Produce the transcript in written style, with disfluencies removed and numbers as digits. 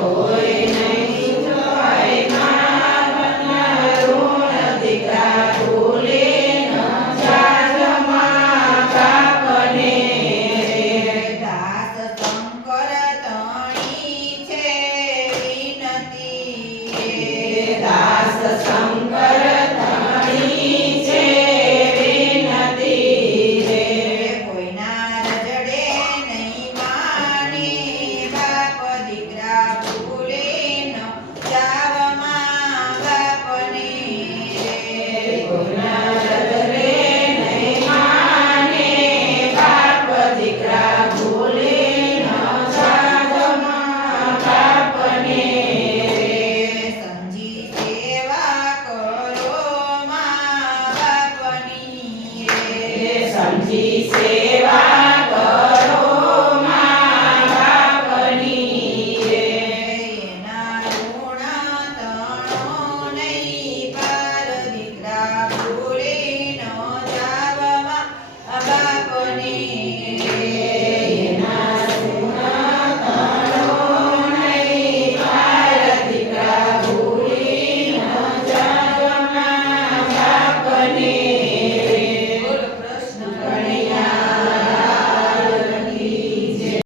કોઈ નહીં જોય માવના ઋણ દીકરા ભૂલી ન જાજો મા બાપને દાસ શંકર તણી છે વિનતી દાસ શંકર ધણી છે વિનતી રે કોઈના રજડે નહીં માને બાપ દીકરા ભૂલે ન જાવમાં બાપને કોઈના રજરે નહીં માને બાપ દીકરા ભૂલી ન જાજો મા બાપને સમજી સેવા કરો મા બાપની સમજી સેવા કરો મા બાપની એના ઋણ તણો નહીં પાર દીકરા ભૂલે ન જાવમાં બાપને એના ઋણ તણો નહીં પાર દીકરા ભૂલી ન જાજો મા બાપને